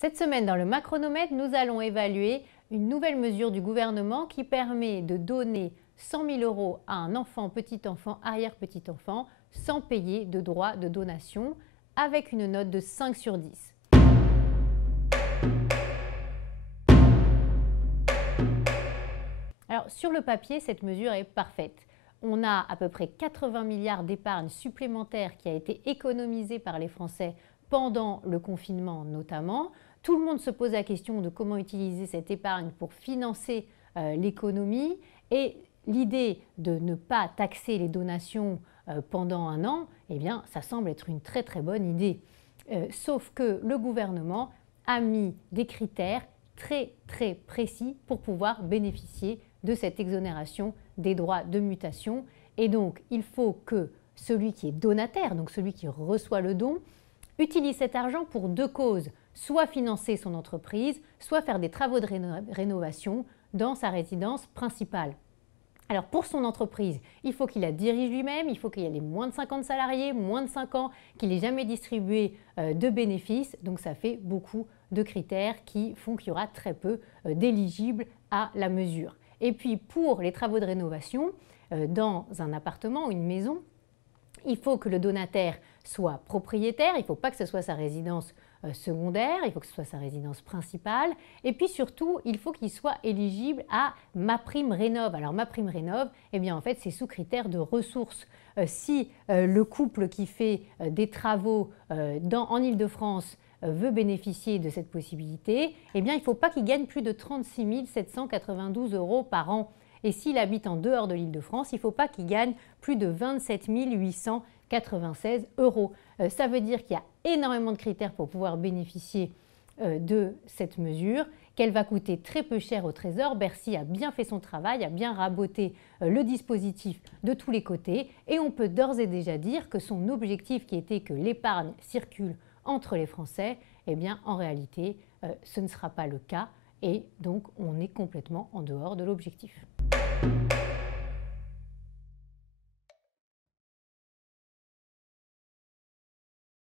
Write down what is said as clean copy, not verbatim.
Cette semaine, dans le Macronomètre, nous allons évaluer une nouvelle mesure du gouvernement qui permet de donner 100 000 € à un enfant, petit-enfant, arrière-petit-enfant, sans payer de droits de donation, avec une note de 5 sur 10. Alors, sur le papier, cette mesure est parfaite. On a à peu près 80 milliards d'épargne supplémentaire qui a été économisée par les Français pendant le confinement notamment. Tout le monde se pose la question de comment utiliser cette épargne pour financer l'économie, et l'idée de ne pas taxer les donations pendant un an, eh bien, ça semble être une très très bonne idée. Sauf que le gouvernement a mis des critères très très précis pour pouvoir bénéficier de cette exonération des droits de mutation. Et donc, il faut que celui qui est donataire, donc celui qui reçoit le don, utilise cet argent pour deux causes, soit financer son entreprise, soit faire des travaux de rénovation dans sa résidence principale. Alors pour son entreprise, il faut qu'il la dirige lui-même, il faut qu'il y ait les moins de 50 salariés, moins de 5 ans, qu'il n'ait jamais distribué de bénéfices. Donc ça fait beaucoup de critères qui font qu'il y aura très peu d'éligibles à la mesure. Et puis pour les travaux de rénovation, dans un appartement ou une maison, il faut que le donataire soit propriétaire, il ne faut pas que ce soit sa résidence secondaire, il faut que ce soit sa résidence principale. Et puis surtout, il faut qu'il soit éligible à MaPrimeRénov'. Alors MaPrimeRénov', eh bien en fait, c'est sous critère de ressources. Si le couple qui fait des travaux en Île-de-France veut bénéficier de cette possibilité, eh bien il ne faut pas qu'il gagne plus de 36 792 € par an. Et s'il habite en dehors de l'Île-de-France, il ne faut pas qu'il gagne plus de 27 896 €. Ça veut dire qu'il y a énormément de critères pour pouvoir bénéficier de cette mesure, qu'elle va coûter très peu cher au Trésor. Bercy a bien fait son travail, a bien raboté le dispositif de tous les côtés, et on peut d'ores et déjà dire que son objectif, qui était que l'épargne circule entre les Français, eh bien en réalité ce ne sera pas le cas, et donc on est complètement en dehors de l'objectif.